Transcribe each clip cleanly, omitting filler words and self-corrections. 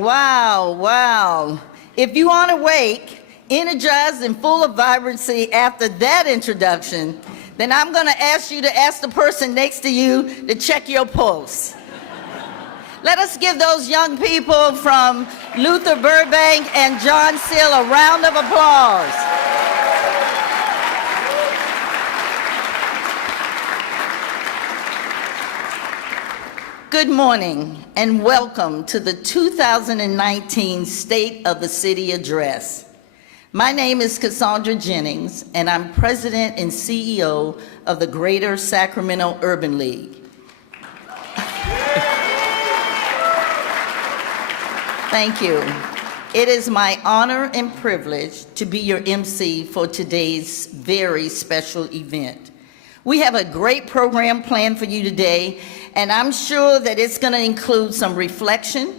Wow, wow. If you aren't awake, energized, and full of vibrancy after that introduction, then I'm going to ask you to ask the person next to you to check your pulse. Let us give those young people from Luther Burbank and John Seal a round of applause. Good morning and welcome to the 2019 State of the City Address. My name is Cassandra Jennings and I'm President and CEO of the Greater Sacramento Urban League. Thank you. It is my honor and privilege to be your MC for today's very special event. We have a great program planned for you today, and I'm sure that it's going to include some reflection,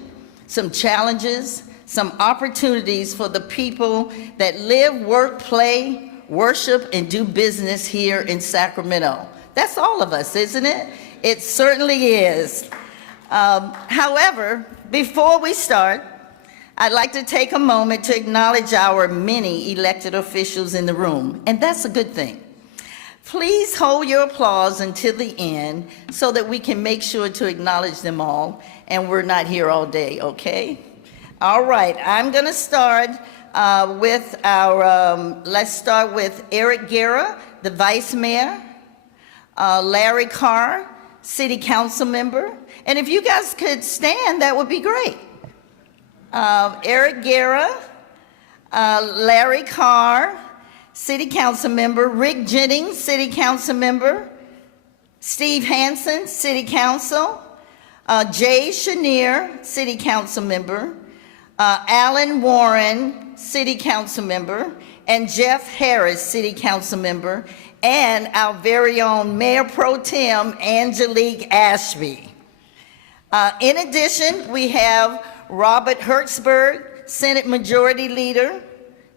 some challenges, some opportunities for the people that live, work, play, worship, and do business here in Sacramento. That's all of us, isn't it? It certainly is. However, before we start, I'd like to take a moment to acknowledge our many elected officials in the room, and that's a good thing. Please hold your applause until the end so that we can make sure to acknowledge them all, and we're not here all day, okay? All right, I'm gonna start with let's start with Eric Guerra, the Vice Mayor, Larry Carr, City Council Member, and if you guys could stand, that would be great. Eric Guerra, Larry Carr, City Council Member, Rick Jennings, City Council Member, Steve Hansen, City Council, Jay Chenier, City Council Member, Alan Warren, City Council Member, and Jeff Harris, City Council Member, and our very own Mayor Pro Tem, Angelique Ashby. In addition, we have Robert Hertzberg, Senate Majority Leader,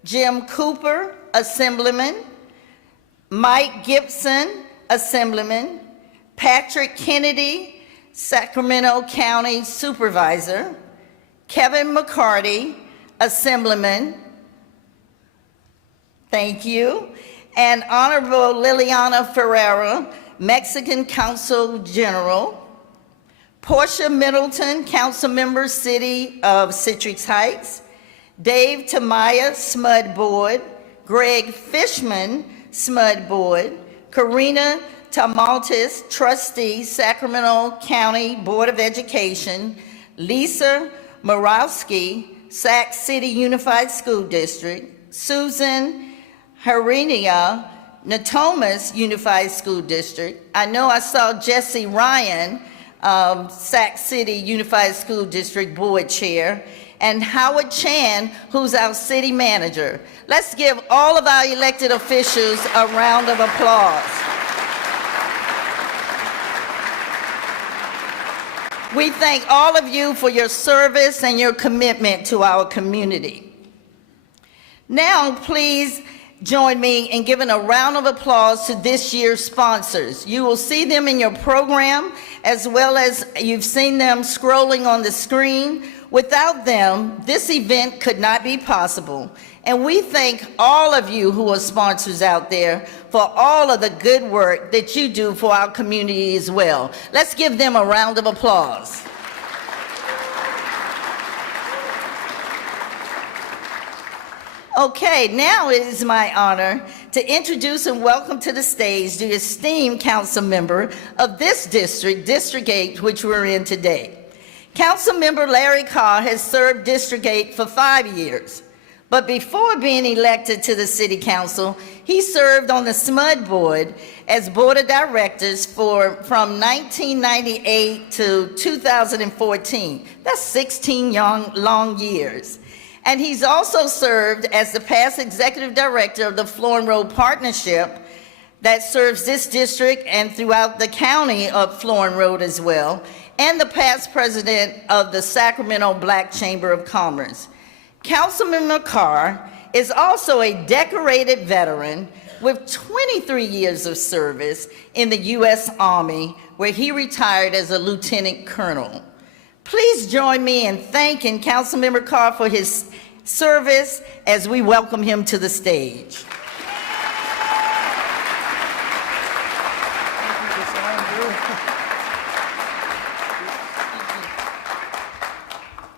Jim Cooper, Assemblyman, Mike Gibson, Assemblyman, Patrick Kennedy, Sacramento County Supervisor, Kevin McCarty, Assemblyman, thank you, and Honorable Liliana Ferreira, Mexican Consul General, Portia Middleton, Council Member, City of Citrus Heights, Dave Tamaya, SMUD Board, Greg Fishman, SMUD Board, Karina Tamaltis, Trustee, Sacramento County Board of Education, Lisa Morawski, Sac City Unified School District, Susan Harinia, Natomas Unified School District. I know I saw Jesse Ryan, Sac City Unified School District Board Chair, and Howard Chan, who's our city manager. Let's give all of our elected officials a round of applause. We thank all of you for your service and your commitment to our community. Now, please join me in giving a round of applause to this year's sponsors. You will see them in your program, as well as you've seen them scrolling on the screen. Without them, this event could not be possible. And we thank all of you who are sponsors out there for all of the good work that you do for our community as well. Let's give them a round of applause. Okay, now it is my honor to introduce and welcome to the stage the esteemed council member of this district, District 8, which we're in today. Council member Larry Carr has served District 8 for 5 years, but before being elected to the City Council, he served on the SMUD Board as Board of Directors from 1998 to 2014. That's 16 long years. And he's also served as the past Executive Director of the Florin Road Partnership that serves this district and throughout the county of Florin Road as well, and the past President of the Sacramento Black Chamber of Commerce. Councilman Carr is also a decorated veteran with 23 years of service in the U.S. Army, where he retired as a lieutenant colonel. Please join me in thanking Councilmember Carr for his service as we welcome him to the stage.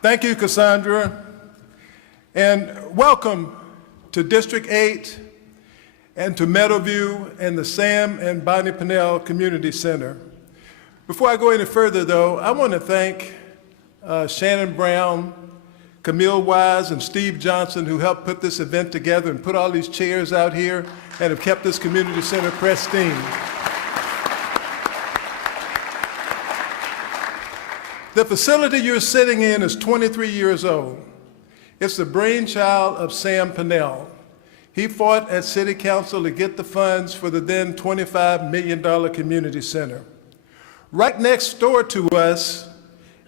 Thank you, Cassandra, and welcome to District 8 and to Meadowview and the Sam and Bonnie Pannell Community Center. Before I go any further, though, I want to thank Shannon Brown, Camille Wise, and Steve Johnson, who helped put this event together and put all these chairs out here and have kept this community center pristine. The facility you're sitting in is 23 years old. It's the brainchild of Sam Pannell. He fought at City Council to get the funds for the then $25 million community center. Right next door to us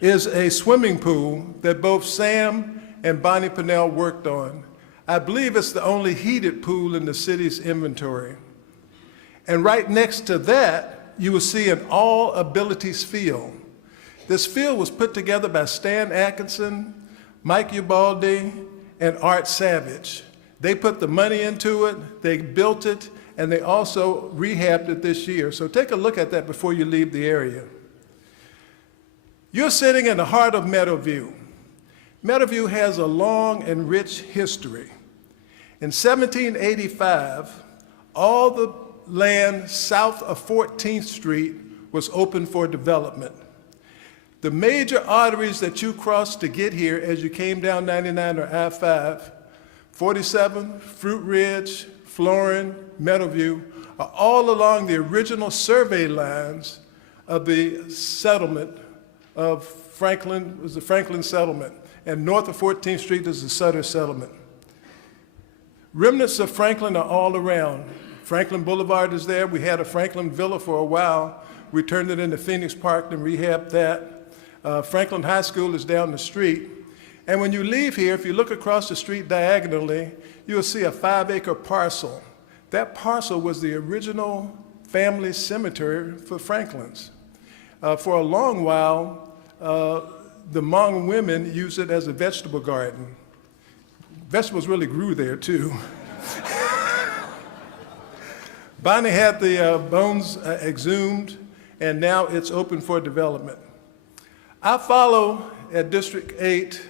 is a swimming pool that both Sam and Bonnie Pannell worked on. I believe it's the only heated pool in the city's inventory. And right next to that, you will see an all abilities field. This field was put together by Stan Atkinson, Mike Ubaldi, and Art Savage. They put the money into it, they built it, and they also rehabbed it this year. So take a look at that before you leave the area. You're sitting in the heart of Meadowview. Meadowview has a long and rich history. In 1785, all the land south of 14th Street was open for development. The major arteries that you crossed to get here as you came down 99 or I-5, 47, Fruit Ridge, Florin, Meadowview, are all along the original survey lines of the settlement of Franklin, was the Franklin settlement, and north of 14th Street is the Sutter settlement. Remnants of Franklin are all around. Franklin Boulevard is there. We had a Franklin Villa for a while. We turned it into Phoenix Park and rehabbed that. Franklin High School is down the street. And when you leave here, if you look across the street diagonally, you'll see a 5-acre parcel. That parcel was the original family cemetery for Franklins. For a long while, the Hmong women used it as a vegetable garden. Vegetables really grew there too. Bonnie had the bones exhumed, and now it's open for development. I follow at District 8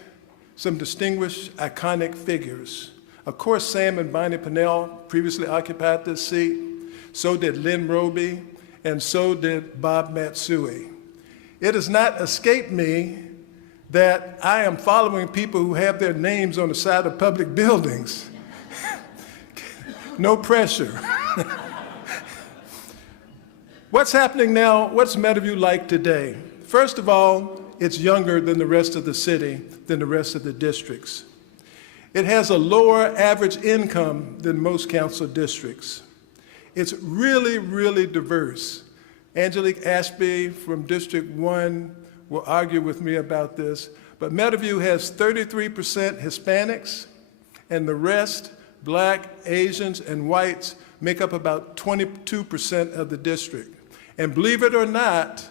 some distinguished, iconic figures. Of course, Sam and Bonnie Pannell previously occupied this seat. So did Lynn Roby, and so did Bob Matsui. It has not escaped me that I am following people who have their names on the side of public buildings. No pressure. What's happening now? What's Meadowview like today? First of all, it's younger than the rest of the city, than the rest of the districts. It has a lower average income than most council districts. It's really, really diverse. Angelique Ashby from District 1 will argue with me about this, but Meadowview has 33% Hispanics, and the rest, Black, Asians, and whites, make up about 22% of the district. And believe it or not,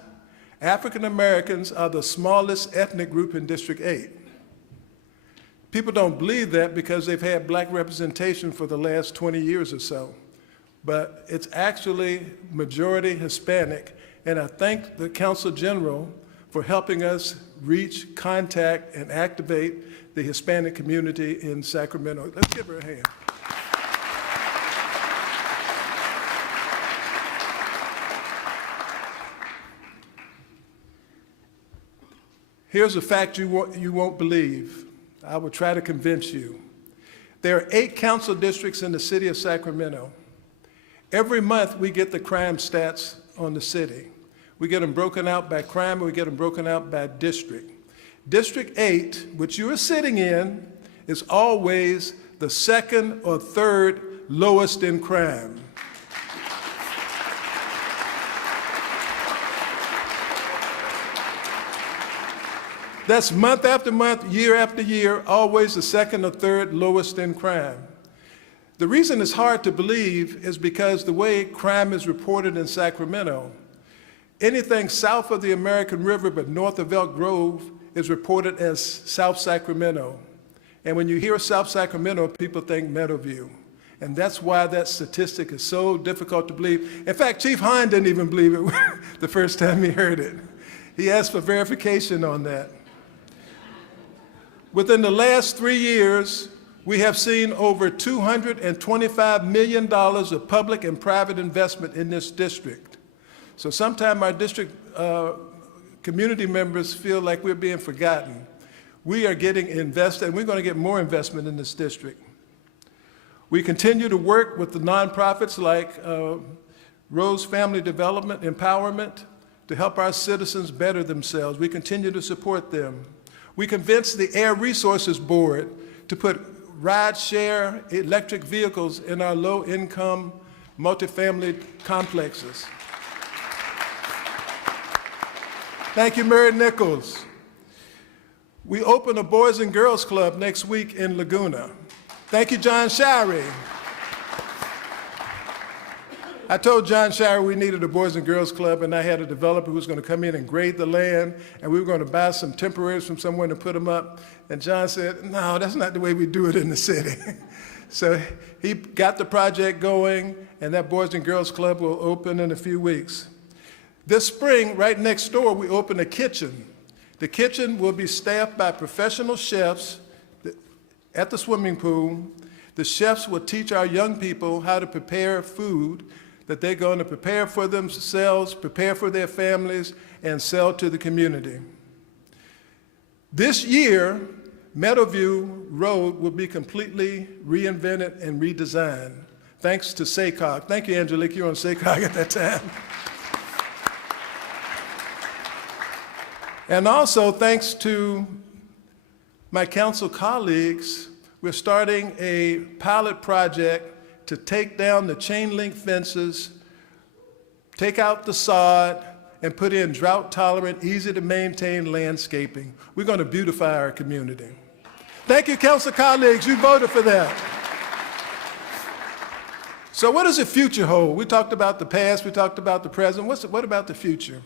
African Americans are the smallest ethnic group in District 8. People don't believe that because they've had black representation for the last 20 years or so. But it's actually majority Hispanic, and I thank the Council General for helping us reach, contact, and activate the Hispanic community in Sacramento. Let's give her a hand. Here's a fact you won't believe. I will try to convince you. There are 8 council districts in the city of Sacramento. Every month we get the crime stats on the city. We get them broken out by crime, and we get them broken out by district. District 8, which you are sitting in, is always the 2nd or 3rd lowest in crime. That's month after month, year after year, always the 2nd or 3rd lowest in crime. The reason it's hard to believe is because the way crime is reported in Sacramento, anything south of the American River but north of Elk Grove is reported as South Sacramento. And when you hear South Sacramento, people think Meadowview. And that's why that statistic is so difficult to believe. In fact, Chief Hine didn't even believe it the first time he heard it. He asked for verification on that. Within the last 3 years, we have seen over $225 million of public and private investment in this district. So sometimes our district community members feel like we're being forgotten. We are getting invested, and we're going to get more investment in this district. We continue to work with the nonprofits like Rose Family Development Empowerment to help our citizens better themselves. We continue to support them. We convinced the Air Resources Board to put ride-share electric vehicles in our low-income multifamily complexes. Thank you, Mary Nichols. We open a Boys and Girls Club next week in Laguna. Thank you, John Shirey. I told John Shirey we needed a Boys and Girls Club, and I had a developer who was going to come in and grade the land, and we were going to buy some temporaries from somewhere to put them up. And John said, no, that's not the way we do it in the city. So he got the project going, and that Boys and Girls Club will open in a few weeks. This spring, right next door, we open a kitchen. The kitchen will be staffed by professional chefs at the swimming pool. The chefs will teach our young people how to prepare food that they're going to prepare for themselves, prepare for their families, and sell to the community. This year, Meadowview Road will be completely reinvented and redesigned, thanks to SACOG. Thank you, Angelique, you were on SACOG at that time. And also, thanks to my council colleagues, we're starting a pilot project to take down the chain link fences, take out the sod, and put in drought-tolerant, easy-to-maintain landscaping. We're going to beautify our community. Thank you, council colleagues. You voted for that. So what does the future hold? We talked about the past. We talked about the present. What about the future?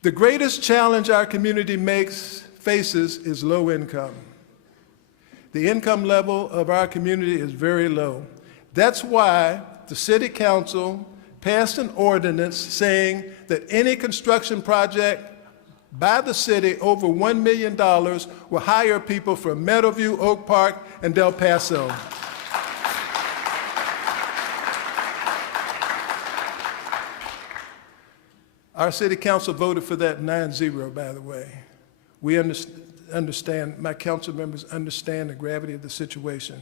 The greatest challenge our community faces is low income. The income level of our community is very low. That's why the City Council passed an ordinance saying that any construction project by the city over $1 million will hire people from Meadowview, Oak Park, and Del Paso. Our City Council voted for that 9-0, by the way. We understand, my council members understand the gravity of the situation.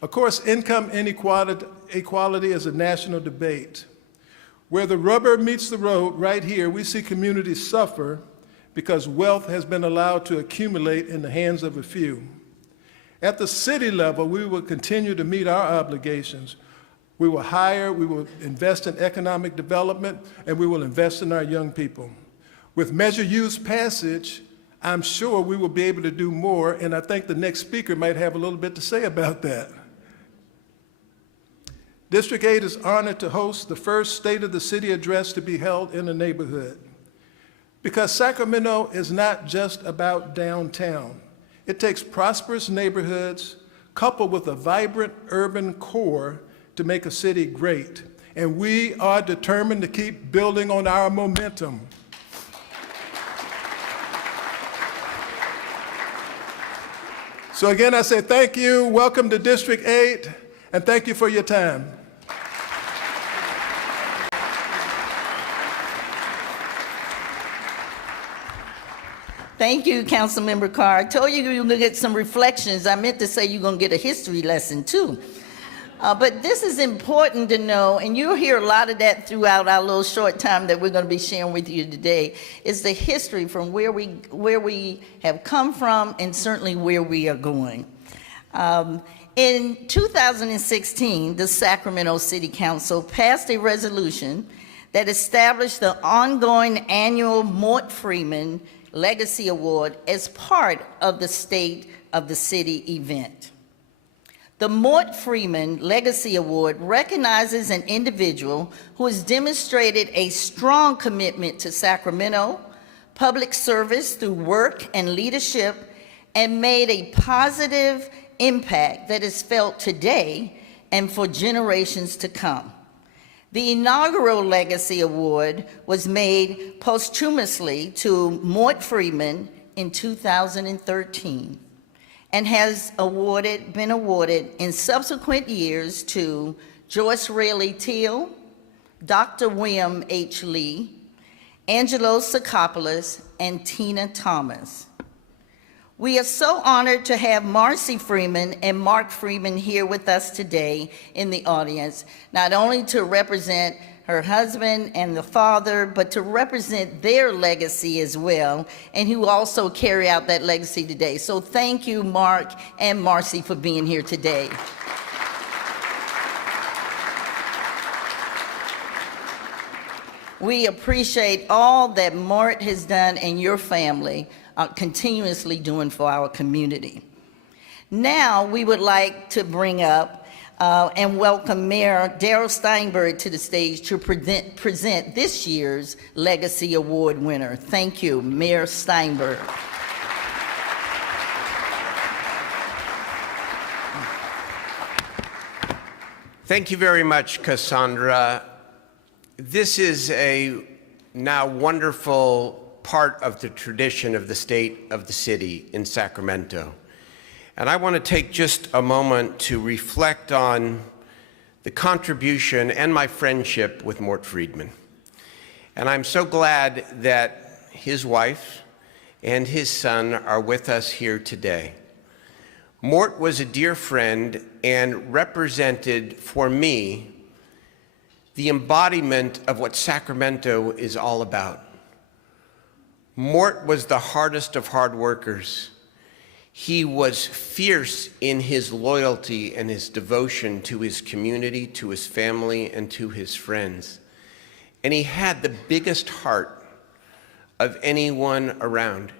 Of course, income inequality is a national debate. Where the rubber meets the road, right here, we see communities suffer because wealth has been allowed to accumulate in the hands of a few. At the city level, we will continue to meet our obligations. We will hire, we will invest in economic development, and we will invest in our young people. With Measure U's passage, I'm sure we will be able to do more, and I think the next speaker might have a little bit to say about that. District 8 is honored to host the first State of the City address to be held in a neighborhood. Because Sacramento is not just about downtown. It takes prosperous neighborhoods coupled with a vibrant urban core to make a city great. And we are determined to keep building on our momentum. So again, I say thank you, welcome to District 8, and thank you for your time. Thank you, Councilmember Carr. I told you you were going to get some reflections. I meant to say you're going to get a history lesson, too. But this is important to know, and you'll hear a lot of that throughout our little short time that we're going to be sharing with you today, is the history from where we have come from and certainly where we are going. In 2016, the Sacramento City Council passed a resolution that established the ongoing annual Mort Freeman Legacy Award as part of the State of the City event. The Mort Freeman Legacy Award recognizes an individual who has demonstrated a strong commitment to Sacramento, public service through work and leadership, and made a positive impact that is felt today and for generations to come. The inaugural Legacy Award was made posthumously to Mort Freeman in 2013 and has been awarded in subsequent years to Joyce Rayleigh Teal, Dr. William H. Lee, Angelo Sakopoulos, and Tina Thomas. We are so honored to have Marcy Freeman and Mark Freeman here with us today in the audience, not only to represent her husband and the father, but to represent their legacy as well, and who also carry out that legacy today. So thank you, Mark and Marcy, for being here today. We appreciate all that Mort has done and your family are continuously doing for our community. Now we would like to bring up and welcome Mayor Darrell Steinberg to the stage to present this year's Legacy Award winner. Thank you, Mayor Steinberg. Thank you very much, Cassandra. This is a now wonderful part of the tradition of the state of the city in Sacramento. And I want to take just a moment to reflect on the contribution and my friendship with Mort Freeman. And I'm so glad that his wife and his son are with us here today. Mort was a dear friend and represented for me the embodiment of what Sacramento is all about. Mort was the hardest of hard workers. He was fierce in his loyalty and his devotion to his community, to his family, and to his friends. And he had the biggest heart of anyone around.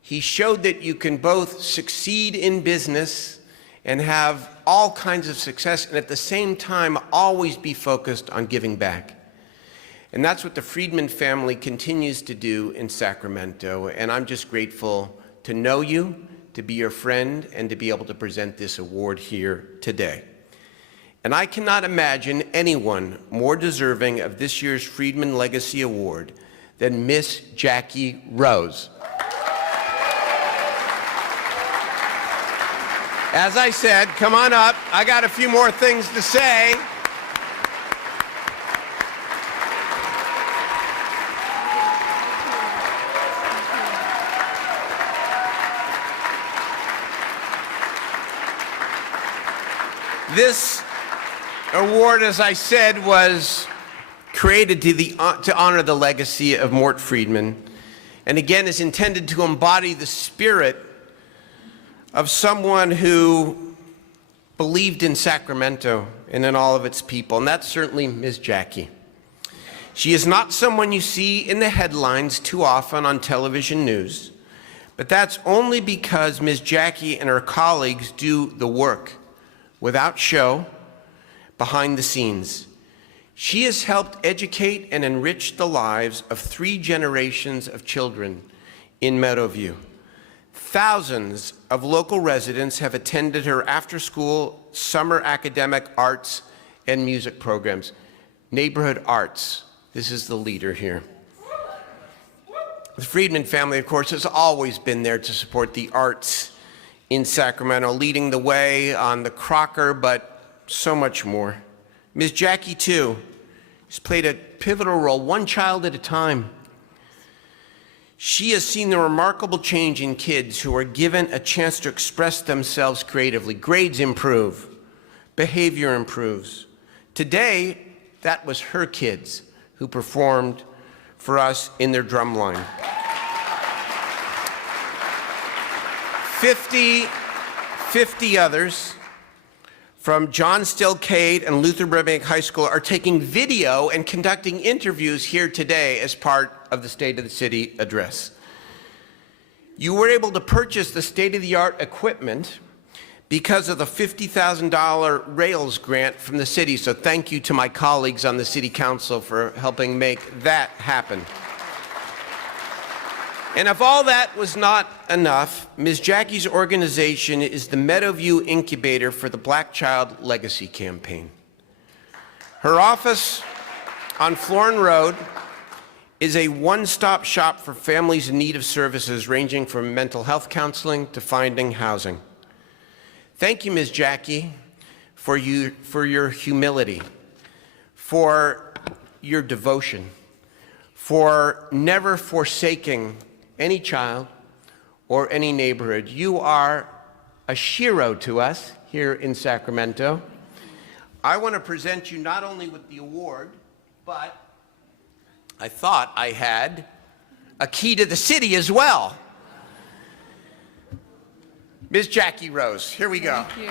He showed that you can both succeed in business and have all kinds of success, and at the same time, always be focused on giving back. And that's what the Freedman family continues to do in Sacramento, and I'm just grateful to know you, to be your friend, and to be able to present this award here today. And I cannot imagine anyone more deserving of this year's Freedman Legacy Award than Miss Jackie Rose. As I said, come on up. I got a few more things to say. This award, as I said, was created to honor the legacy of Mort Freeman, and again is intended to embody the spirit of someone who believed in Sacramento and in all of its people, and that's certainly Ms. Jackie. She is not someone you see in the headlines too often on television news, but that's only because Ms. Jackie and her colleagues do the work without show, behind the scenes. She has helped educate and enrich the lives of 3 generations of children in Meadowview. Thousands of local residents have attended her after-school summer academic arts and music programs. Neighborhood Arts, this is the leader here. The Freedman family, of course, has always been there to support the arts in Sacramento, leading the way on the Crocker, but so much more. Ms. Jackie, too, has played a pivotal role, one child at a time. She has seen the remarkable change in kids who are given a chance to express themselves creatively. Grades improve, behavior improves. Today, that was her kids who performed for us in their drumline. 50 others from John Stilcade and Luther Burbank High School are taking video and conducting interviews here today as part of the State of the City address. You were able to purchase the state-of-the-art equipment because of the $50,000 Rails grant from the city, so thank you to my colleagues on the City Council for helping make that happen. And if all that was not enough, Ms. Jackie's organization is the Meadowview incubator for the Black Child Legacy Campaign. Her office on Florin Road is a one-stop shop for families in need of services ranging from mental health counseling to finding housing. Thank you, Ms. Jackie, for your humility, for your devotion, for never forsaking any child or any neighborhood. You are a hero to us here in Sacramento. I want to present you not only with the award, but I thought I had a key to the city as well. Ms. Jackie Rose, here we go. Thank you.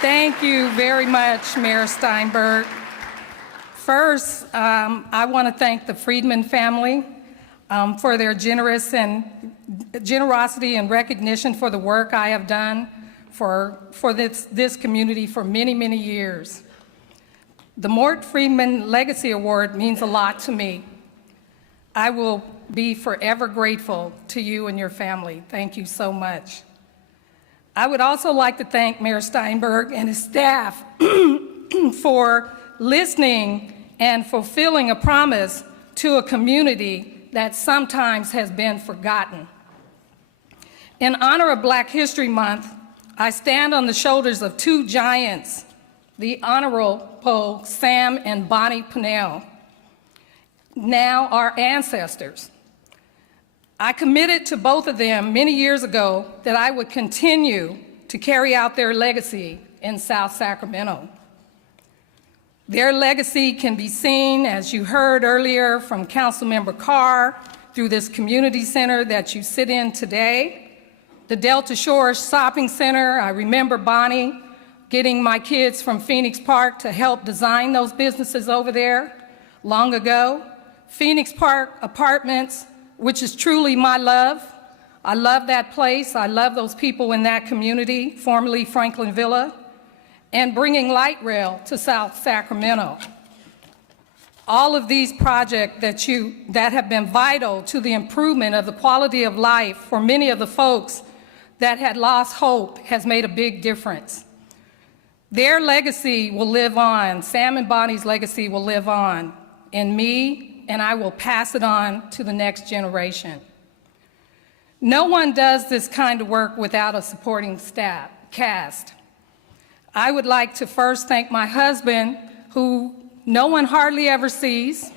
Thank you very much, Mayor Steinberg. First, I want to thank the Freeman family for their generosity and recognition for the work I have done for this community for many, many years. The Mort Freeman Legacy Award means a lot to me. I will be forever grateful to you and your family. Thank you so much. I would also like to thank Mayor Steinberg and his staff for listening and fulfilling a promise to a community that sometimes has been forgotten. In honor of Black History Month, I stand on the shoulders of two giants, the Honorable Sam and Bonnie Pannell, now our ancestors. I committed to both of them many years ago that I would continue to carry out their legacy in South Sacramento. Their legacy can be seen, as you heard earlier from Councilmember Carr, through this community center that you sit in today. The Delta Shore Shopping Center, I remember Bonnie getting my kids from Phoenix Park to help design those businesses over there long ago. Phoenix Park Apartments, which is truly my love. I love that place. I love those people in that community, formerly Franklin Villa, and bringing light rail to South Sacramento. All of these projects that have been vital to the improvement of the quality of life for many of the folks that had lost hope has made a big difference. Their legacy will live on. Sam and Bonnie's legacy will live on in me, and I will pass it on to the next generation. No one does this kind of work without a supporting cast. I would like to first thank my husband, who no one hardly ever sees,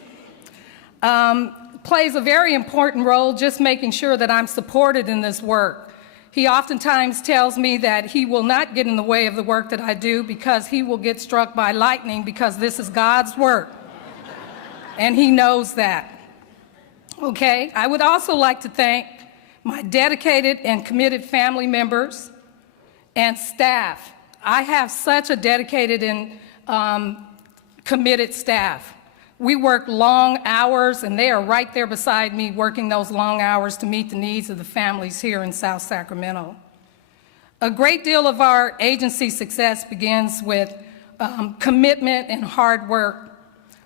plays a very important role just making sure that I'm supported in this work. He oftentimes tells me that he will not get in the way of the work that I do because he will get struck by lightning because this is God's work. And he knows that. Okay, I would also like to thank my dedicated and committed family members and staff. I have such a dedicated and committed staff. We work long hours, and they are right there beside me working those long hours to meet the needs of the families here in South Sacramento. A great deal of our agency success begins with commitment and hard work.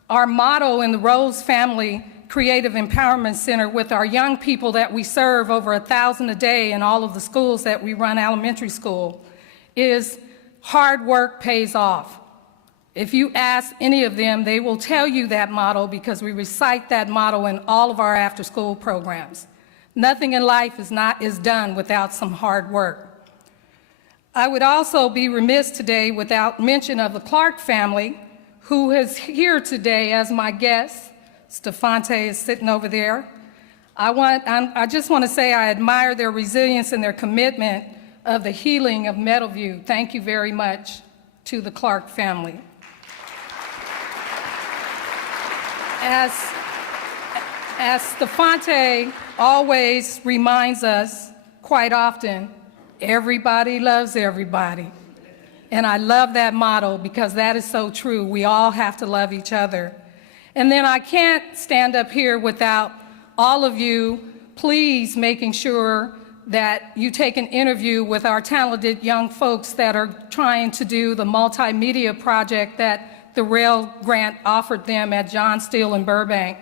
Our motto in the Rose Family Creative Empowerment Center with our young people that we serve, over 1,000 a day in all of the schools that we run elementary school, is hard work pays off. If you ask any of them, they will tell you that motto because we recite that motto in all of our after-school programs. Nothing in life is done without some hard work. I would also be remiss today without mention of the Clark family, who is here today as my guest. Stephon is sitting over there. I just want to say I admire their resilience and their commitment of the healing of Meadowview. Thank you very much to the Clark family. As Stephon always reminds us quite often, everybody loves everybody. And I love that motto because that is so true. We all have to love each other. And then I can't stand up here without all of you please making sure that you take an interview with our talented young folks that are trying to do the multimedia project that the rail grant offered them at John Steele in Burbank.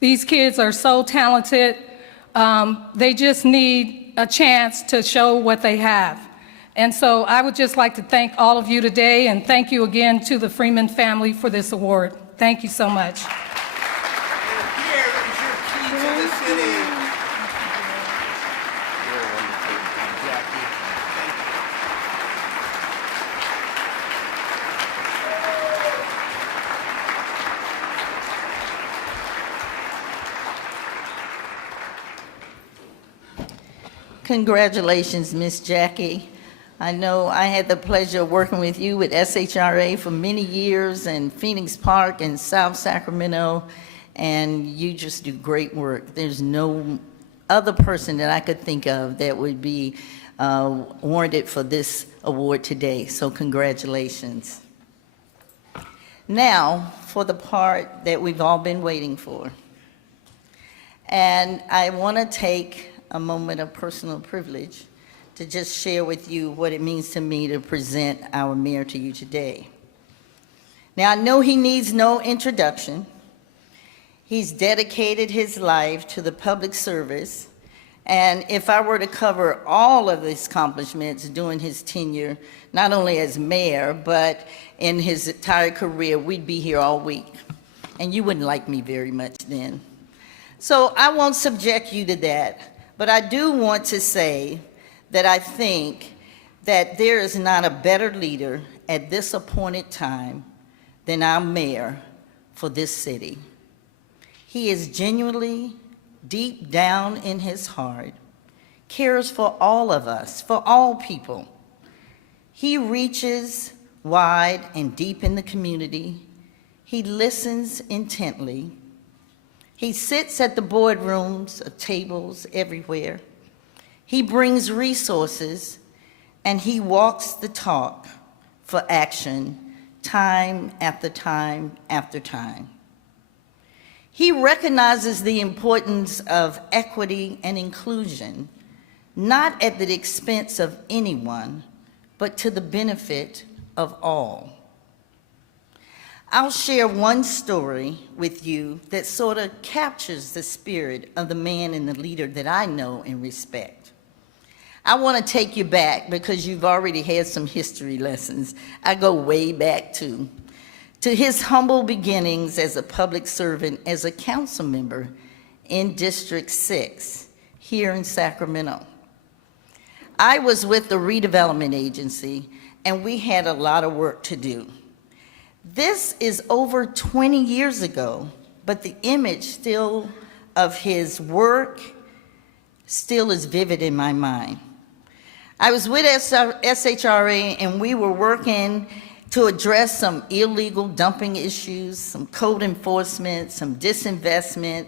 These kids are so talented. They just need a chance to show what they have. And so I would just like to thank all of you today, and thank you again to the Freeman family for this award. Thank you so much. And here is your key to the city. You're wonderful, Jackie. Thank you. Congratulations, Miss Jackie. I know I had the pleasure of working with you with SHRA for many years in Phoenix Park and South Sacramento, and you just do great work. There's no other person that I could think of that would be warranted for this award today, so congratulations. Now, for the part that we've all been waiting for. And I want to take a moment of personal privilege to just share with you what it means to me to present our mayor to you today. Now, I know he needs no introduction. He's dedicated his life to the public service, and if I were to cover all of his accomplishments during his tenure, not only as mayor, but in his entire career, we'd be here all week, and you wouldn't like me very much then. So I won't subject you to that, but I do want to say that I think that there is not a better leader at this appointed time than our mayor for this city. He is genuinely, deep down in his heart, cares for all of us, for all people. He reaches wide and deep in the community. He listens intently. He sits at the boardrooms of tables everywhere. He brings resources, and he walks the talk for action time after time after time. He recognizes the importance of equity and inclusion, not at the expense of anyone, but to the benefit of all. I'll share one story with you that sort of captures the spirit of the man and the leader that I know and respect. I want to take you back because you've already had some history lessons. I go way back to his humble beginnings as a public servant, as a council member in District 6 here in Sacramento. I was with the redevelopment agency, and we had a lot of work to do. This is over 20 years ago, but the image still of his work still is vivid in my mind. I was with SHRA, and we were working to address some illegal dumping issues, some code enforcement, some disinvestment,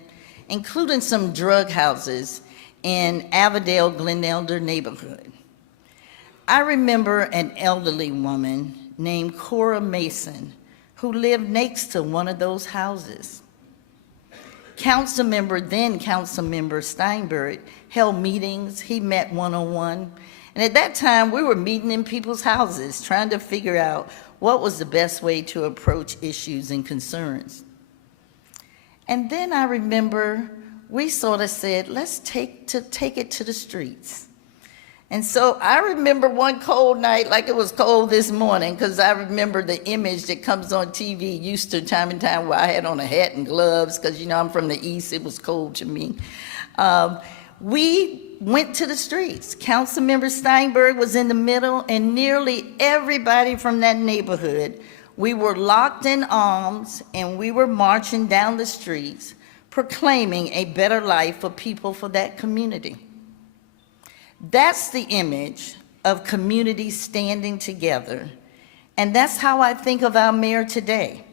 including some drug houses in Avondale, Glen Elder neighborhood. I remember an elderly woman named Cora Mason who lived next to one of those houses. Then Councilmember Steinberg held meetings. He met one-on-one. And at that time, we were meeting in people's houses, trying to figure out what was the best way to approach issues and concerns. And then I remember we sort of said, let's take it to the streets. And so I remember one cold night like it was cold this morning, because I remember the image that comes on TV used to time and time where I had on a hat and gloves, because you know I'm from the East, it was cold to me. We went to the streets. Councilmember Steinberg was in the middle, and nearly everybody from that neighborhood, we were locked in arms, and we were marching down the streets, proclaiming a better life for people for that community. That's the image of communities standing together, and that's how I think of our mayor today.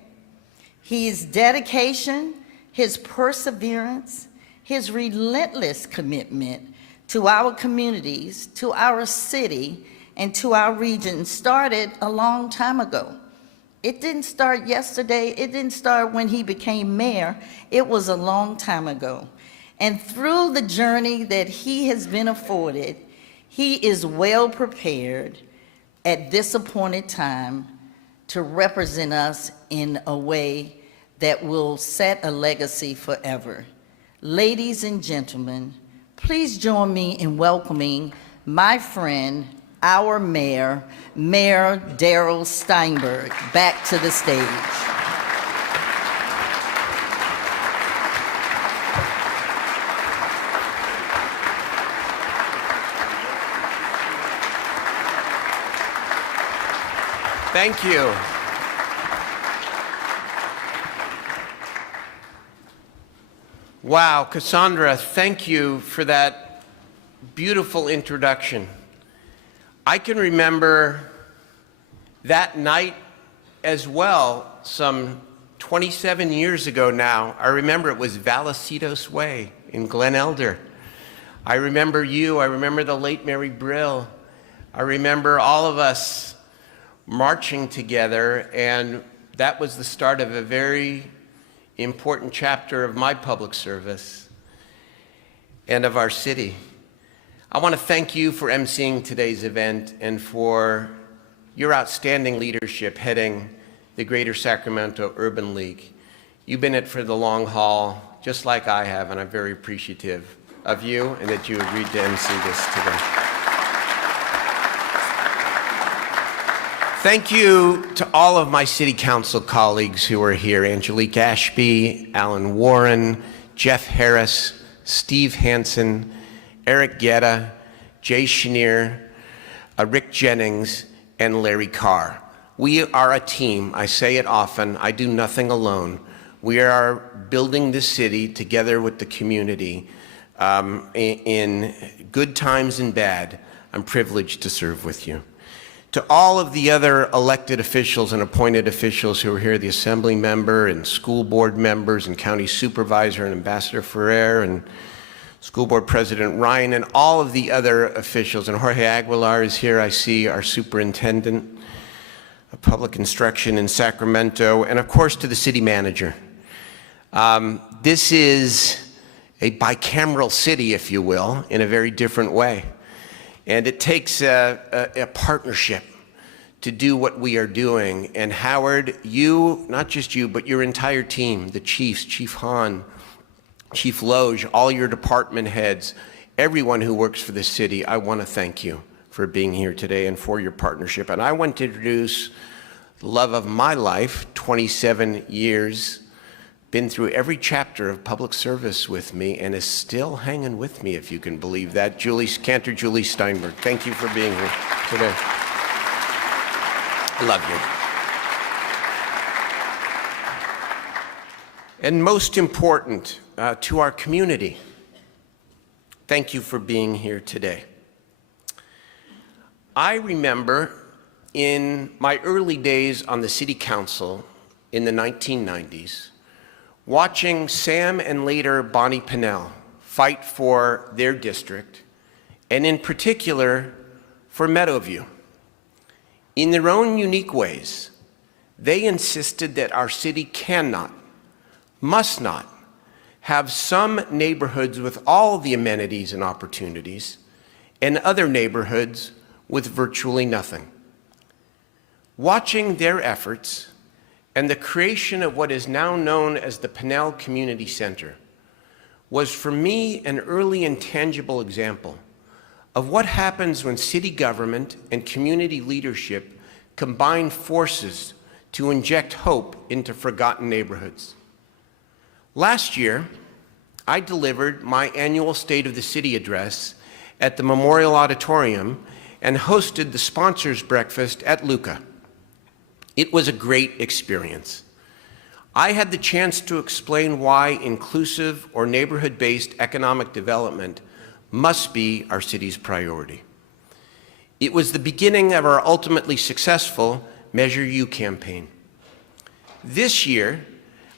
His dedication, his perseverance, his relentless commitment to our communities, to our city, and to our region started a long time ago. It didn't start yesterday. It didn't start when he became mayor. It was a long time ago. And through the journey that he has been afforded, he is well prepared at this appointed time to represent us in a way that will set a legacy forever. Ladies and gentlemen, please join me in welcoming my friend, our mayor, Mayor Darrell Steinberg, back to the stage. Thank you. Wow, Cassandra, thank you for that beautiful introduction. I can remember that night as well, some 27 years ago now. I remember it was Vallecito's Way in Glen Elder. I remember you, I remember the late Mary Brill. I remember all of us marching together, and that was the start of a very important chapter of my public service and of our city. I want to thank you for emceeing today's event and for your outstanding leadership heading the Greater Sacramento Urban League. You've been in it for the long haul, just like I have, and I'm very appreciative of you and that you agreed to emcee this today. Thank you to all of my city council colleagues who are here: Angelique Ashby, Alan Warren, Jeff Harris, Steve Hansen, Eric Guetta, Jay Chenier, Rick Jennings, and Larry Carr. We are a team. I say it often. I do nothing alone. We are building this city together with the community in good times and bad. I'm privileged to serve with you. To all of the other elected officials and appointed officials who are here, the assembly member and school board members and county supervisor and Ambassador Ferrer and school board president Ryan and all of the other officials, and Jorge Aguilar is here, I see, our superintendent of public instruction in Sacramento, and of course to the city manager. This is a bicameral city, if you will, in a very different way. And it takes a partnership to do what we are doing. And Howard, you, not just you, but your entire team, the chiefs, Chief Hahn, Chief Loge, all your department heads, everyone who works for the city, I want to thank you for being here today and for your partnership. And I want to introduce the love of my life, 27 years, been through every chapter of public service with me and is still hanging with me, if you can believe that. Cantor Julie Steinberg, thank you for being here today. I love you. And most important, to our community, thank you for being here today. I remember in my early days on the city council in the 1990s, watching Sam and later Bonnie Pannell fight for their district, and in particular for Meadowview. In their own unique ways, they insisted that our city cannot, must not, have some neighborhoods with all the amenities and opportunities, and other neighborhoods with virtually nothing. Watching their efforts and the creation of what is now known as the Pannell Community Center was for me an early and tangible example of what happens when city government and community leadership combine forces to inject hope into forgotten neighborhoods. Last year, I delivered my annual State of the City address at the Memorial Auditorium and hosted the sponsors' breakfast at Luca. It was a great experience. I had the chance to explain why inclusive or neighborhood-based economic development must be our city's priority. It was the beginning of our ultimately successful Measure U campaign. This year,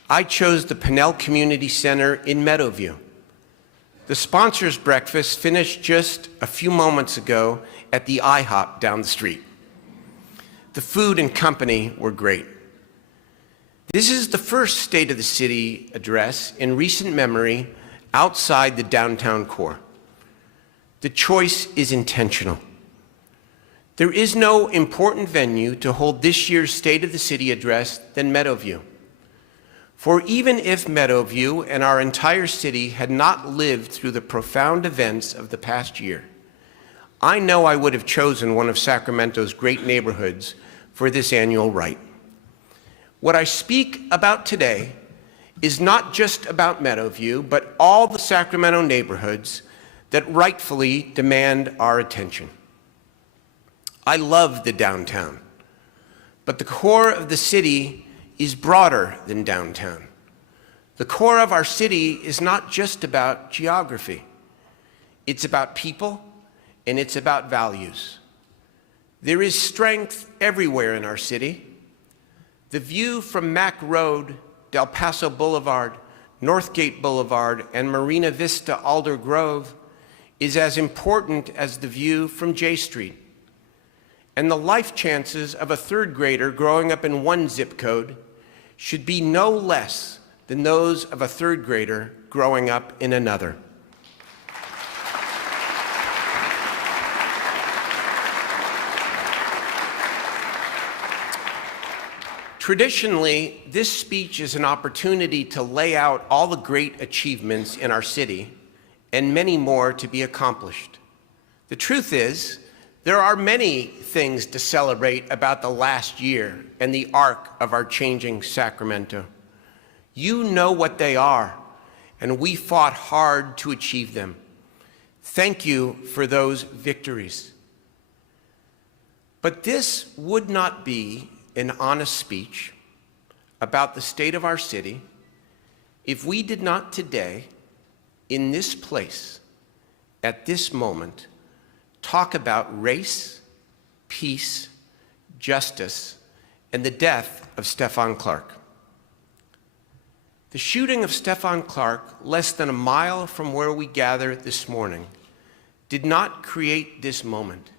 I chose the Pannell Community Center in Meadowview. The sponsors' breakfast finished just a few moments ago at the IHOP down the street. The food and company were great. This is the first State of the City address in recent memory outside the downtown core. The choice is intentional. There is no important venue to hold this year's State of the City address than Meadowview. For even if Meadowview and our entire city had not lived through the profound events of the past year, I know I would have chosen one of Sacramento's great neighborhoods for this annual rite. What I speak about today is not just about Meadowview, but all the Sacramento neighborhoods that rightfully demand our attention. I love the downtown, but the core of the city is broader than downtown. The core of our city is not just about geography. It's about people, and it's about values. There is strength everywhere in our city. The view from Mack Road, Del Paso Boulevard, Northgate Boulevard, and Marina Vista Alder Grove is as important as the view from J Street. And the life chances of a third grader growing up in one zip code should be no less than those of a third grader growing up in another. Traditionally, this speech is an opportunity to lay out all the great achievements in our city and many more to be accomplished. The truth is, there are many things to celebrate about the last year and the arc of our changing Sacramento. You know what they are, and we fought hard to achieve them. Thank you for those victories. But this would not be an honest speech about the state of our city if we did not today, in this place, at this moment, talk about race, peace, justice, and the death of Stephon Clark. The shooting of Stephon Clark, less than a mile from where we gather this morning, did not create this moment,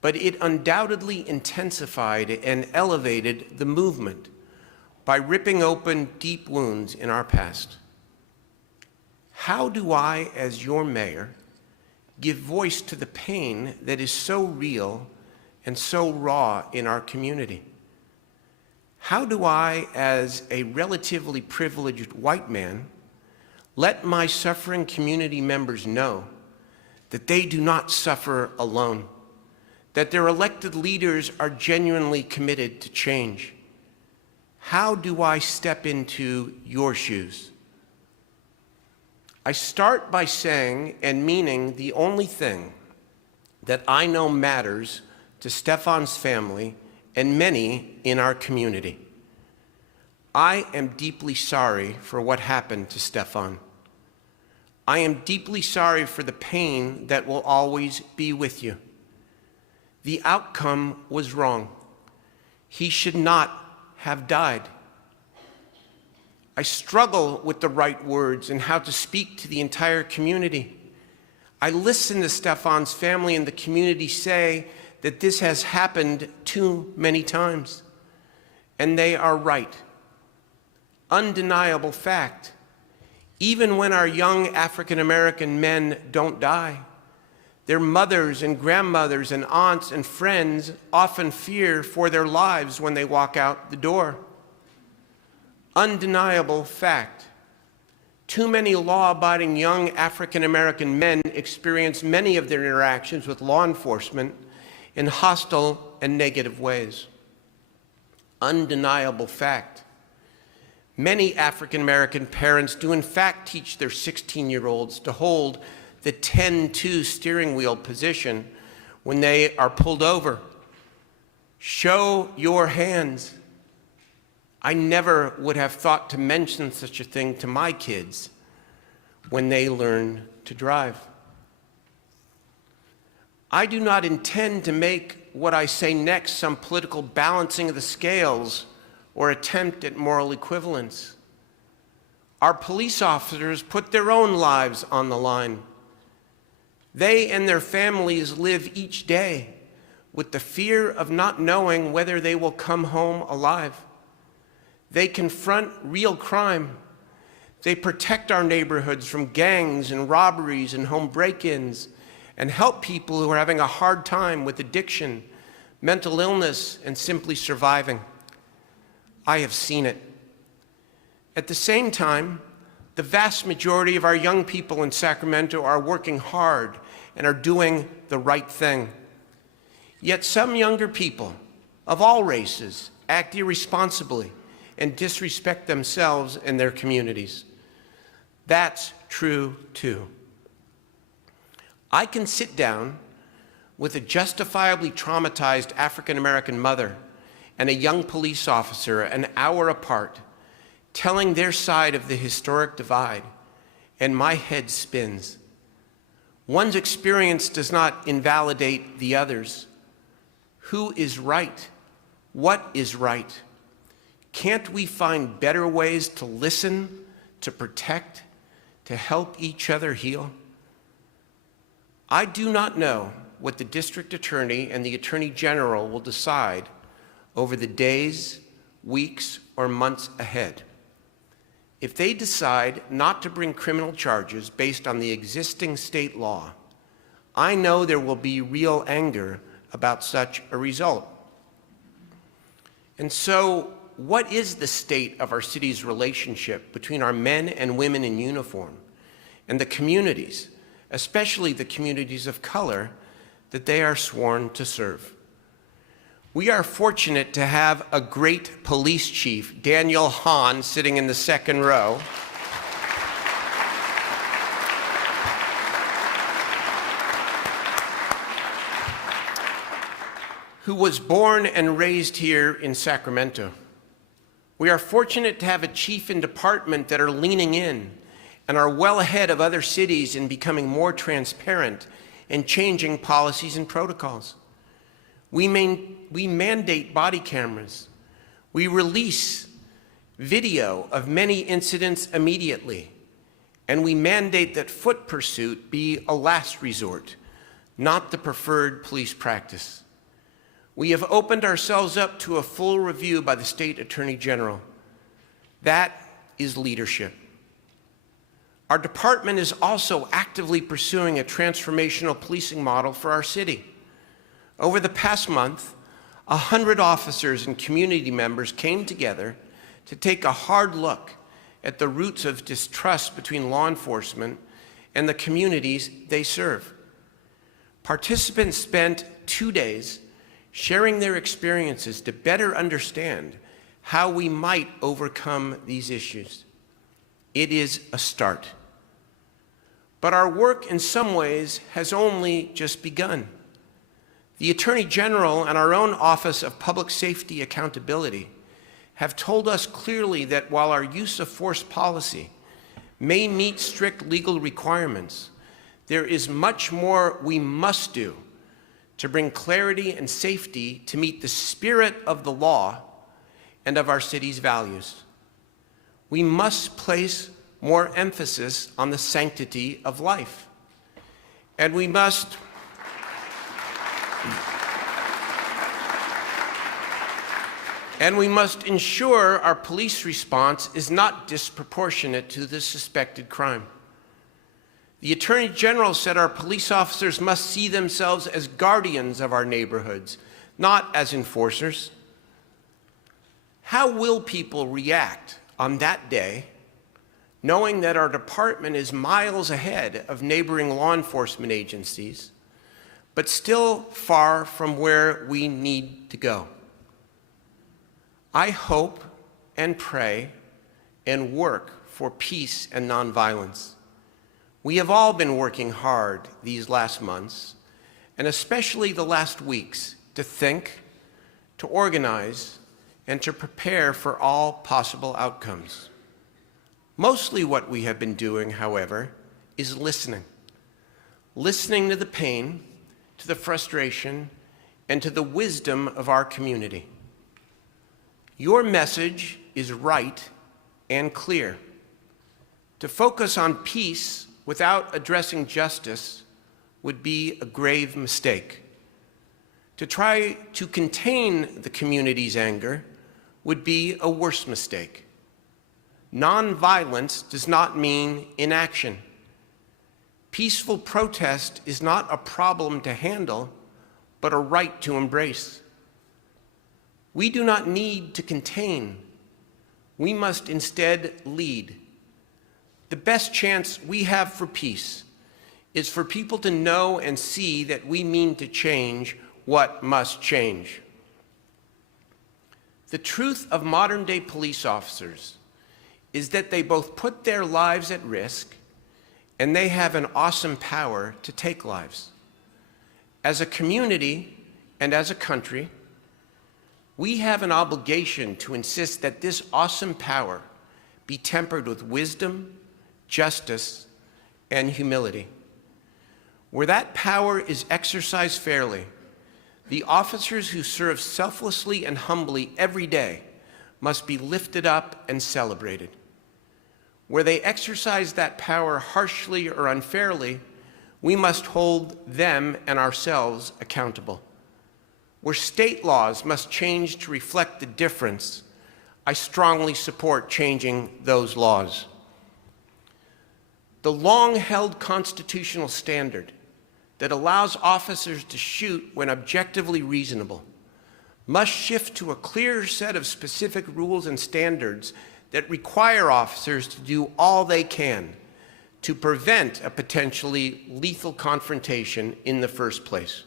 but it undoubtedly intensified and elevated the movement by ripping open deep wounds in our past. How do I, as your mayor, give voice to the pain that is so real and so raw in our community? How do I, as a relatively privileged white man, let my suffering community members know that they do not suffer alone, that their elected leaders are genuinely committed to change? How do I step into your shoes? I start by saying and meaning the only thing that I know matters to Stephon's family and many in our community. I am deeply sorry for what happened to Stephon. I am deeply sorry for the pain that will always be with you. The outcome was wrong. He should not have died. I struggle with the right words and how to speak to the entire community. I listen to Stephon's family and the community say that this has happened too many times, and they are right. Undeniable fact. Even when our young African-American men don't die, their mothers and grandmothers and aunts and friends often fear for their lives when they walk out the door. Undeniable fact. Too many law-abiding young African-American men experience many of their interactions with law enforcement in hostile and negative ways. Undeniable fact. Many African-American parents do in fact teach their 16-year-olds to hold the 10-2 steering wheel position when they are pulled over. Show your hands. I never would have thought to mention such a thing to my kids when they learn to drive. I do not intend to make what I say next some political balancing of the scales or attempt at moral equivalence. Our police officers put their own lives on the line. They and their families live each day with the fear of not knowing whether they will come home alive. They confront real crime. They protect our neighborhoods from gangs and robberies and home break-ins, and help people who are having a hard time with addiction, mental illness, and simply surviving. I have seen it. At the same time, the vast majority of our young people in Sacramento are working hard and are doing the right thing. Yet some younger people of all races act irresponsibly and disrespect themselves and their communities. That's true too. I can sit down with a justifiably traumatized African-American mother and a young police officer an hour apart, telling their side of the historic divide, and my head spins. One's experience does not invalidate the other's. Who is right? What is right? Can't we find better ways to listen, to protect, to help each other heal? I do not know what the district attorney and the attorney general will decide over the days, weeks, or months ahead. If they decide not to bring criminal charges based on the existing state law, I know there will be real anger about such a result. And so, what is the state of our city's relationship between our men and women in uniform and the communities, especially the communities of color, that they are sworn to serve? We are fortunate to have a great police chief, Daniel Hahn, sitting in the second row. Who was born and raised here in Sacramento. We are fortunate to have a chief and department that are leaning in and are well ahead of other cities in becoming more transparent and changing policies and protocols. We mandate body cameras. We release video of many incidents immediately. And we mandate that foot pursuit be a last resort, not the preferred police practice. We have opened ourselves up to a full review by the State Attorney General. That is leadership. Our department is also actively pursuing a transformational policing model for our city. Over the past month, 100 officers and community members came together to take a hard look at the roots of distrust between law enforcement and the communities they serve. Participants spent 2 days sharing their experiences to better understand how we might overcome these issues. It is a start. But our work in some ways has only just begun. The Attorney General and our own Office of Public Safety Accountability have told us clearly that while our use of force policy may meet strict legal requirements, there is much more we must do to bring clarity and safety to meet the spirit of the law and of our city's values. We must place more emphasis on the sanctity of life. And we must ensure our police response is not disproportionate to the suspected crime. The Attorney General said our police officers must see themselves as guardians of our neighborhoods, not as enforcers. How will people react on that day, knowing that our department is miles ahead of neighboring law enforcement agencies, but still far from where we need to go? I hope and pray and work for peace and nonviolence. We have all been working hard these last months, and especially the last weeks, to think, to organize, and to prepare for all possible outcomes. Mostly what we have been doing, however, is listening. Listening to the pain, to the frustration, and to the wisdom of our community. Your message is right and clear. To focus on peace without addressing justice would be a grave mistake. To try to contain the community's anger would be a worse mistake. Nonviolence does not mean inaction. Peaceful protest is not a problem to handle, but a right to embrace. We do not need to contain. We must instead lead. The best chance we have for peace is for people to know and see that we mean to change what must change. The truth of modern-day police officers is that they both put their lives at risk and they have an awesome power to take lives. As a community and as a country, we have an obligation to insist that this awesome power be tempered with wisdom, justice, and humility. Where that power is exercised fairly, the officers who serve selflessly and humbly every day must be lifted up and celebrated. Where they exercise that power harshly or unfairly, we must hold them and ourselves accountable. Where state laws must change to reflect the difference, I strongly support changing those laws. The long-held constitutional standard that allows officers to shoot when objectively reasonable must shift to a clear set of specific rules and standards that require officers to do all they can to prevent a potentially lethal confrontation in the first place.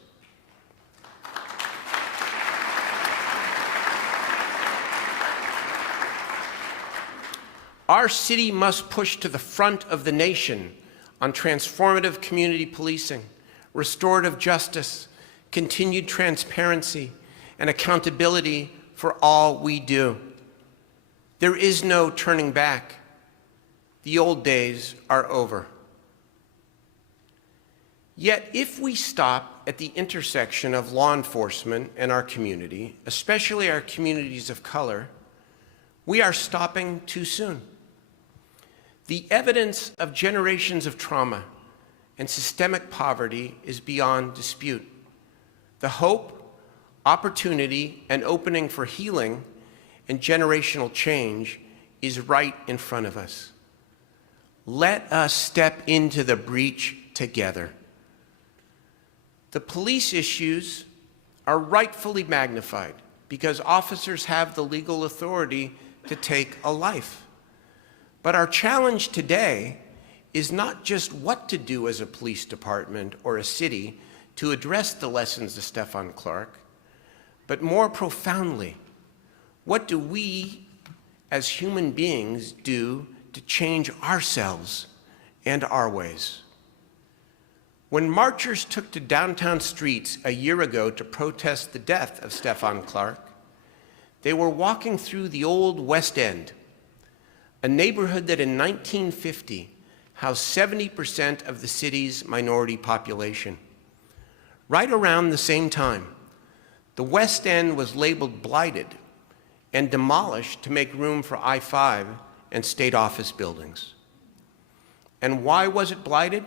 Our city must push to the front of the nation on transformative community policing, restorative justice, continued transparency, and accountability for all we do. There is no turning back. The old days are over. Yet, if we stop at the intersection of law enforcement and our community, especially our communities of color, we are stopping too soon. The evidence of generations of trauma and systemic poverty is beyond dispute. The hope, opportunity, and opening for healing and generational change is right in front of us. Let us step into the breach together. The police issues are rightfully magnified because officers have the legal authority to take a life. But our challenge today is not just what to do as a police department or a city to address the lessons of Stephon Clark, but more profoundly, what do we as human beings do to change ourselves and our ways? When marchers took to downtown streets a year ago to protest the death of Stephon Clark, they were walking through the old West End, a neighborhood that in 1950 housed 70% of the city's minority population. Right around the same time, the West End was labeled blighted and demolished to make room for I-5 and state office buildings. And why was it blighted?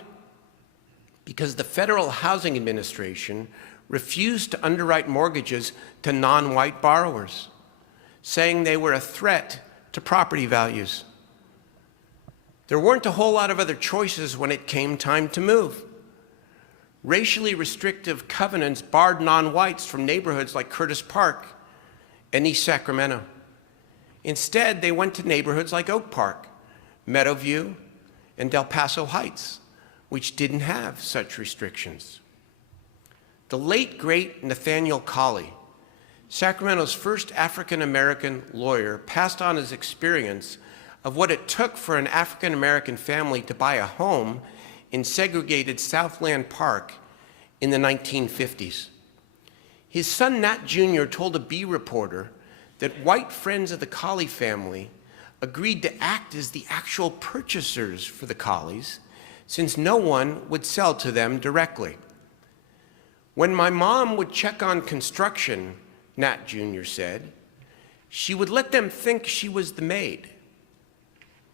Because the Federal Housing Administration refused to underwrite mortgages to non-white borrowers, saying they were a threat to property values. There weren't a whole lot of other choices when it came time to move. Racially restrictive covenants barred non-whites from neighborhoods like Curtis Park and East Sacramento. Instead, they went to neighborhoods like Oak Park, Meadowview, and Del Paso Heights, which didn't have such restrictions. The late, great Nathaniel Colley, Sacramento's first African-American lawyer, passed on his experience of what it took for an African-American family to buy a home in segregated Southland Park in the 1950s. His son, Nat Jr., told a B reporter that white friends of the Colley family agreed to act as the actual purchasers for the Colleys, since no one would sell to them directly. When my mom would check on construction, Nat Jr. said, she would let them think she was the maid.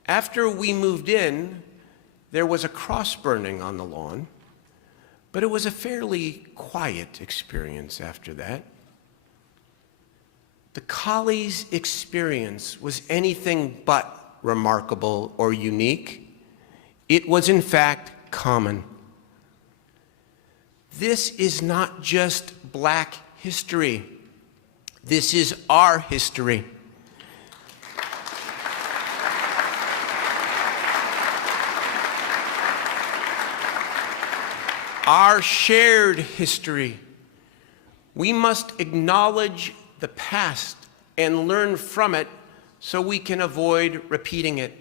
After we moved in, there was a cross burning on the lawn, but it was a fairly quiet experience after that. The Colleys' experience was anything but remarkable or unique. It was, in fact, common. This is not just Black history. This is our history. Our shared history. We must acknowledge the past and learn from it so we can avoid repeating it.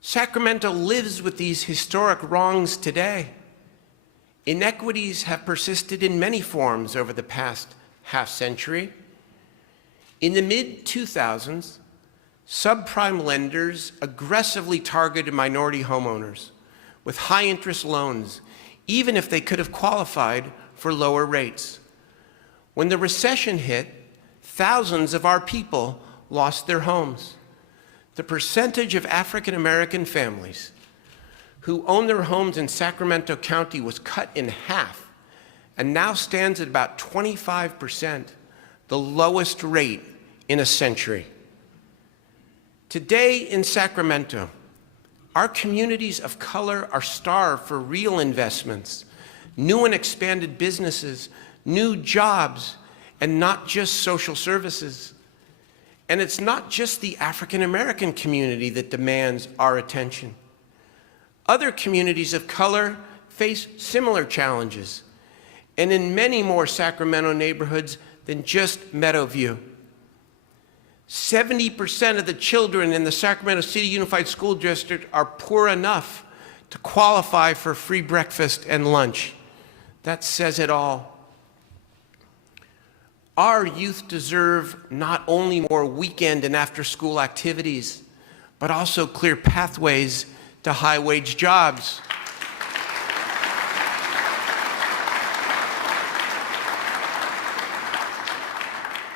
Sacramento lives with these historic wrongs today. Inequities have persisted in many forms over the past half-century. In the mid-2000s, subprime lenders aggressively targeted minority homeowners with high-interest loans, even if they could have qualified for lower rates. When the recession hit, thousands of our people lost their homes. The percentage of African American families who own their homes in Sacramento County was cut in half and now stands at about 25%, the lowest rate in a century. Today in Sacramento, our communities of color are starved for real investments, new and expanded businesses, new jobs, and not just social services. And it's not just the African American community that demands our attention. Other communities of color face similar challenges, and in many more Sacramento neighborhoods than just Meadowview. 70% of the children in the Sacramento City Unified School District are poor enough to qualify for free breakfast and lunch. That says it all. Our youth deserve not only more weekend and after-school activities, but also clear pathways to high-wage jobs.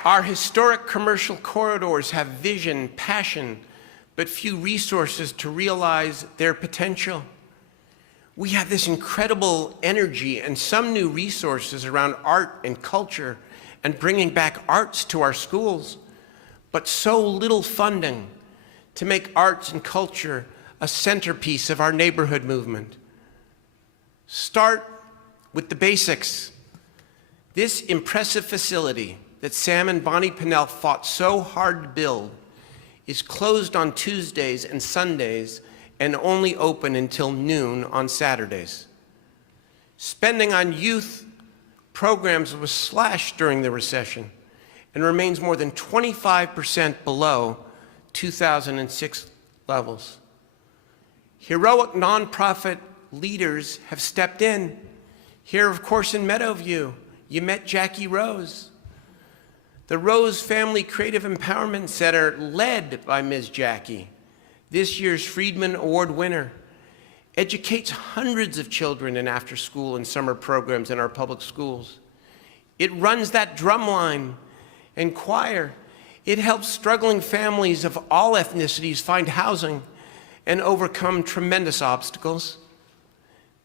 Our historic commercial corridors have vision, passion, but few resources to realize their potential. We have this incredible energy and some new resources around art and culture and bringing back arts to our schools, but so little funding to make arts and culture a centerpiece of our neighborhood movement. Start with the basics. This impressive facility that Sam and Bonnie Pannell fought so hard to build is closed on Tuesdays and Sundays and only open until noon on Saturdays. Spending on youth programs was slashed during the recession and remains more than 25% below 2006 levels. Heroic nonprofit leaders have stepped in. Here, of course, in Meadowview, you met Jackie Rose. The Rose Family Creative Empowerment Center, led by Ms. Jackie, this year's Freeman Award winner, educates hundreds of children in after-school and summer programs in our public schools. It runs that drumline and choir. It helps struggling families of all ethnicities find housing and overcome tremendous obstacles.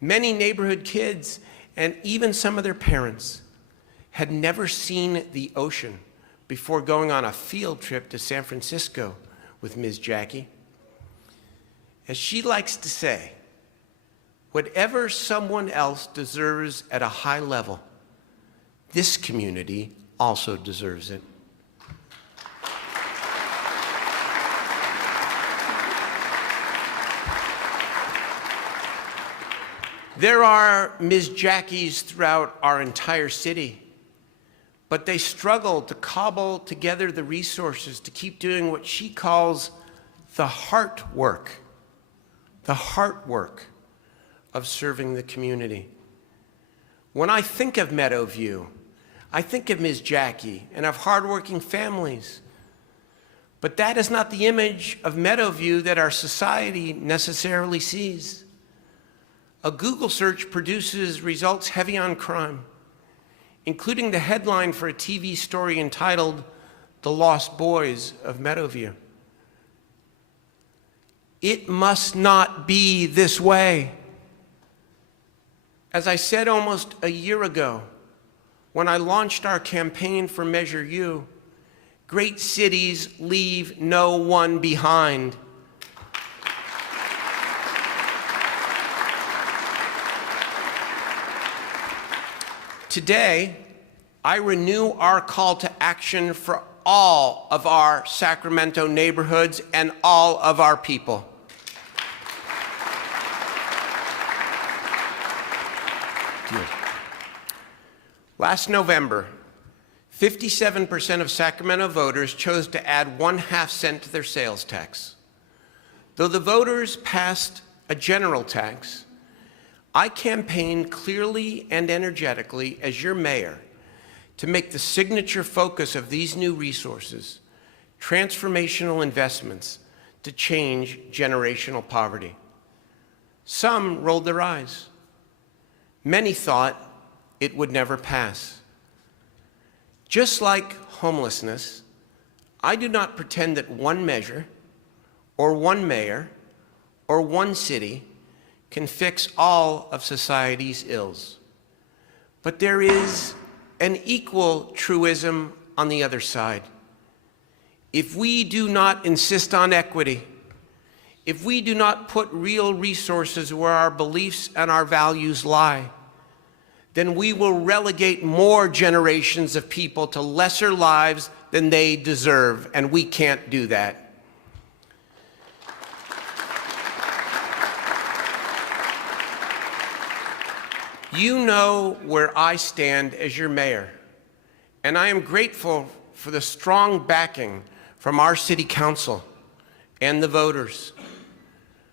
Many neighborhood kids and even some of their parents had never seen the ocean before going on a field trip to San Francisco with Ms. Jackie. As she likes to say, whatever someone else deserves at a high level, this community also deserves it. There are Ms. Jackies throughout our entire city, but they struggle to cobble together the resources to keep doing what she calls the heart work of serving the community. When I think of Meadowview, I think of Ms. Jackie and of hardworking families. But that is not the image of Meadowview that our society necessarily sees. A Google search produces results heavy on crime, including the headline for a TV story entitled "The Lost Boys of Meadowview." It must not be this way. As I said almost a year ago, when I launched our campaign for Measure U, great cities leave no one behind. Today, I renew our call to action for all of our Sacramento neighborhoods and all of our people. Last November, 57% of Sacramento voters chose to add 1/2 cent to their sales tax. Though the voters passed a general tax, I campaigned clearly and energetically as your mayor to make the signature focus of these new resources transformational investments to change generational poverty. Some rolled their eyes. Many thought it would never pass. Just like homelessness, I do not pretend that one measure, or one mayor, or one city can fix all of society's ills. But there is an equal truism on the other side. If we do not insist on equity, if we do not put real resources where our beliefs and our values lie, then we will relegate more generations of people to lesser lives than they deserve, and we can't do that. You know where I stand as your mayor, and I am grateful for the strong backing from our city council and the voters.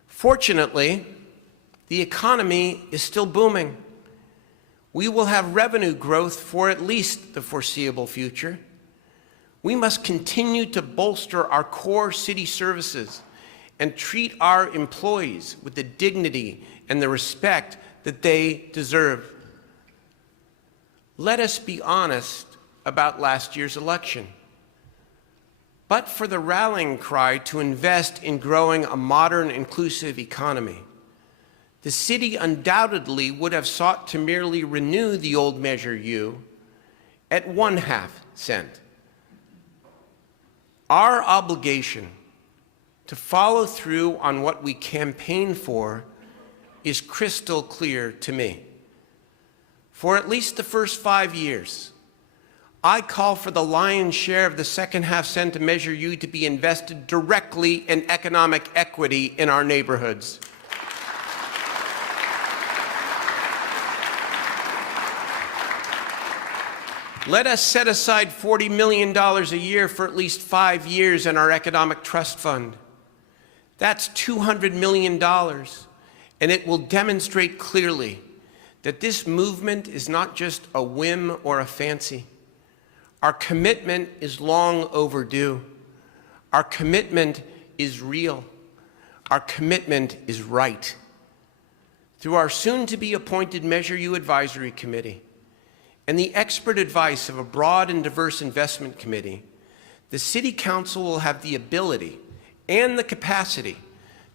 Fortunately, the economy is still booming. We will have revenue growth for at least the foreseeable future. We must continue to bolster our core city services and treat our employees with the dignity and the respect that they deserve. Let us be honest about last year's election. But for the rallying cry to invest in growing a modern, inclusive economy, the city undoubtedly would have sought to merely renew the old Measure U at 1/2 cent. Our obligation to follow through on what we campaign for is crystal clear to me. For at least the first 5 years, I call for the lion's share of the second 1/2 cent to Measure U to be invested directly in economic equity in our neighborhoods. Let us set aside $40 million a year for at least 5 years in our Economic Trust Fund. That's $200 million, and it will demonstrate clearly that this movement is not just a whim or a fancy. Our commitment is long overdue. Our commitment is real. Our commitment is right. Through our soon-to-be appointed Measure U Advisory Committee and the expert advice of a broad and diverse investment committee, the City Council will have the ability and the capacity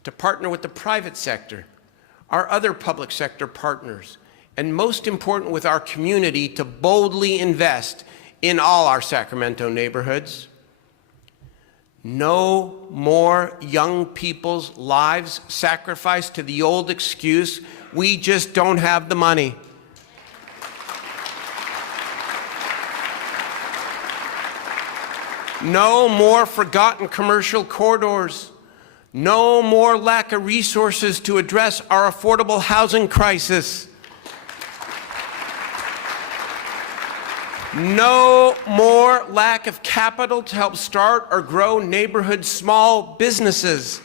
to partner with the private sector, our other public sector partners, and most important, with our community to boldly invest in all our Sacramento neighborhoods. No more young people's lives sacrificed to the old excuse, we just don't have the money. No more forgotten commercial corridors. No more lack of resources to address our affordable housing crisis. No more lack of capital to help start or grow neighborhood small businesses.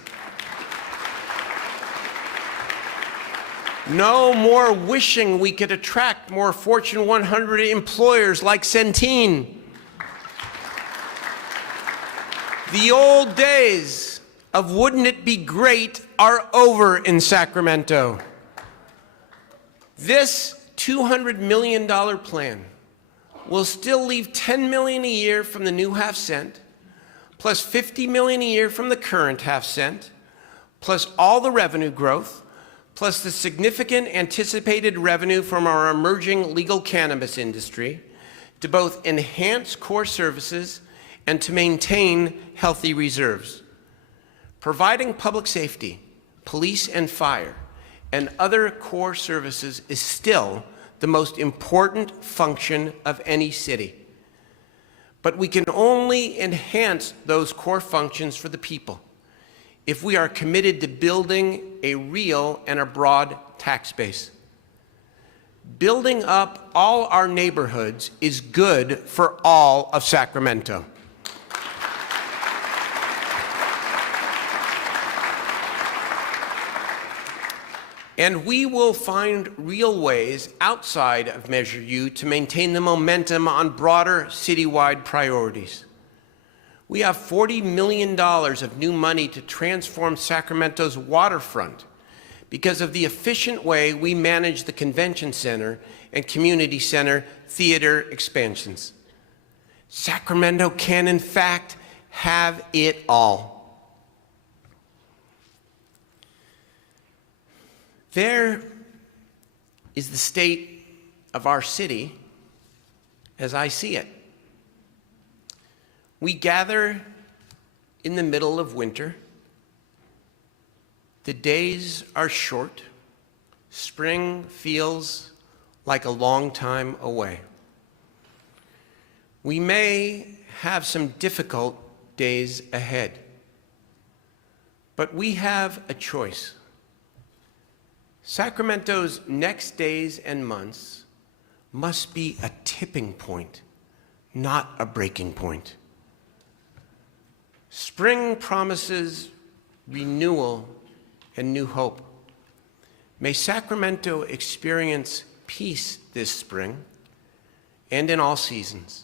No more wishing we could attract more Fortune 100 employers like Centene. The old days of wouldn't it be great are over in Sacramento. This $200 million plan will still leave $10 million a year from the new 1/2 cent, plus $50 million a year from the current 1/2 cent, plus all the revenue growth, plus the significant anticipated revenue from our emerging legal cannabis industry to both enhance core services and to maintain healthy reserves. Providing public safety, police and fire, and other core services is still the most important function of any city. But we can only enhance those core functions for the people if we are committed to building a real and a broad tax base. Building up all our neighborhoods is good for all of Sacramento. And we will find real ways outside of Measure U to maintain the momentum on broader citywide priorities. We have $40 million of new money to transform Sacramento's waterfront because of the efficient way we manage the convention center and community center theater expansions. Sacramento can, in fact, have it all. There is the state of our city as I see it. We gather in the middle of winter. The days are short. Spring feels like a long time away. We may have some difficult days ahead, but we have a choice. Sacramento's next days and months must be a tipping point, not a breaking point. Spring promises renewal and new hope. May Sacramento experience peace this spring and in all seasons.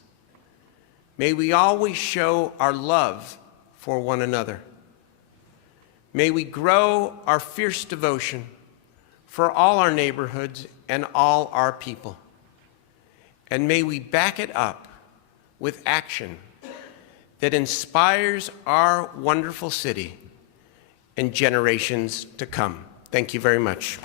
May we always show our love for one another. May we grow our fierce devotion for all our neighborhoods and all our people. And may we back it up with action that inspires our wonderful city and generations to come. Thank you very much.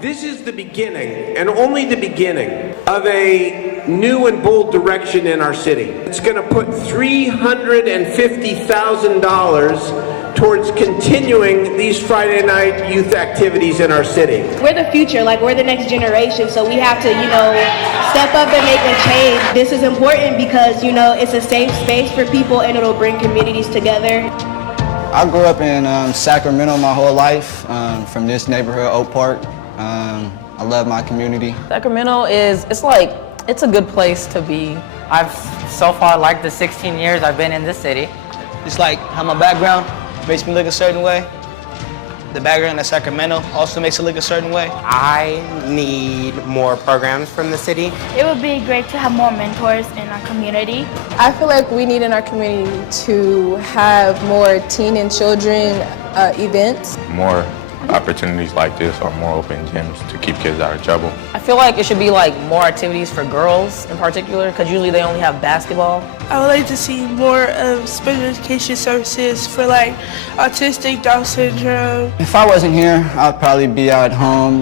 This is the beginning, and only the beginning, of a new and bold direction in our city. It's going to put $350,000 towards continuing these Friday night youth activities in our city. We're the future, like we're the next generation, so we have to, step up and make a change. This is important because, it's a safe space for people and it'll bring communities together. I grew up in Sacramento my whole life, from this neighborhood, Oak Park. I love my community. Sacramento it's a good place to be. I've so far liked the 16 years I've been in this city. It's like how my background makes me look a certain way. The background in Sacramento also makes it look a certain way. I need more programs from the city. It would be great to have more mentors in our community. I feel like we need in our community to have more teen and children events. More opportunities like this or more open gyms to keep kids out of trouble. I feel like it should be more activities for girls in particular, because usually they only have basketball. I would like to see more of special education services for autistic, Down syndrome. If I wasn't here, I'd probably be out at home,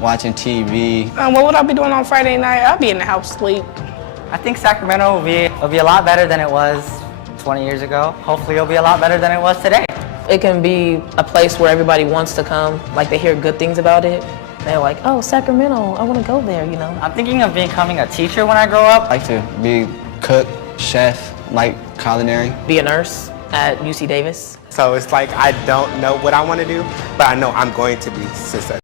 watching TV. What would I be doing on Friday night? I'd be in the house sleep. I think Sacramento will be a lot better than it was 20 years ago. Hopefully it'll be a lot better than it was today. It can be a place where everybody wants to come, they hear good things about it. They're like, oh, Sacramento, I want to go there, I'm thinking of becoming a teacher when I grow up. I like to be cook, chef, culinary. Be a nurse at UC Davis. So it's I don't know what I want to do, but I know I'm going to be successful.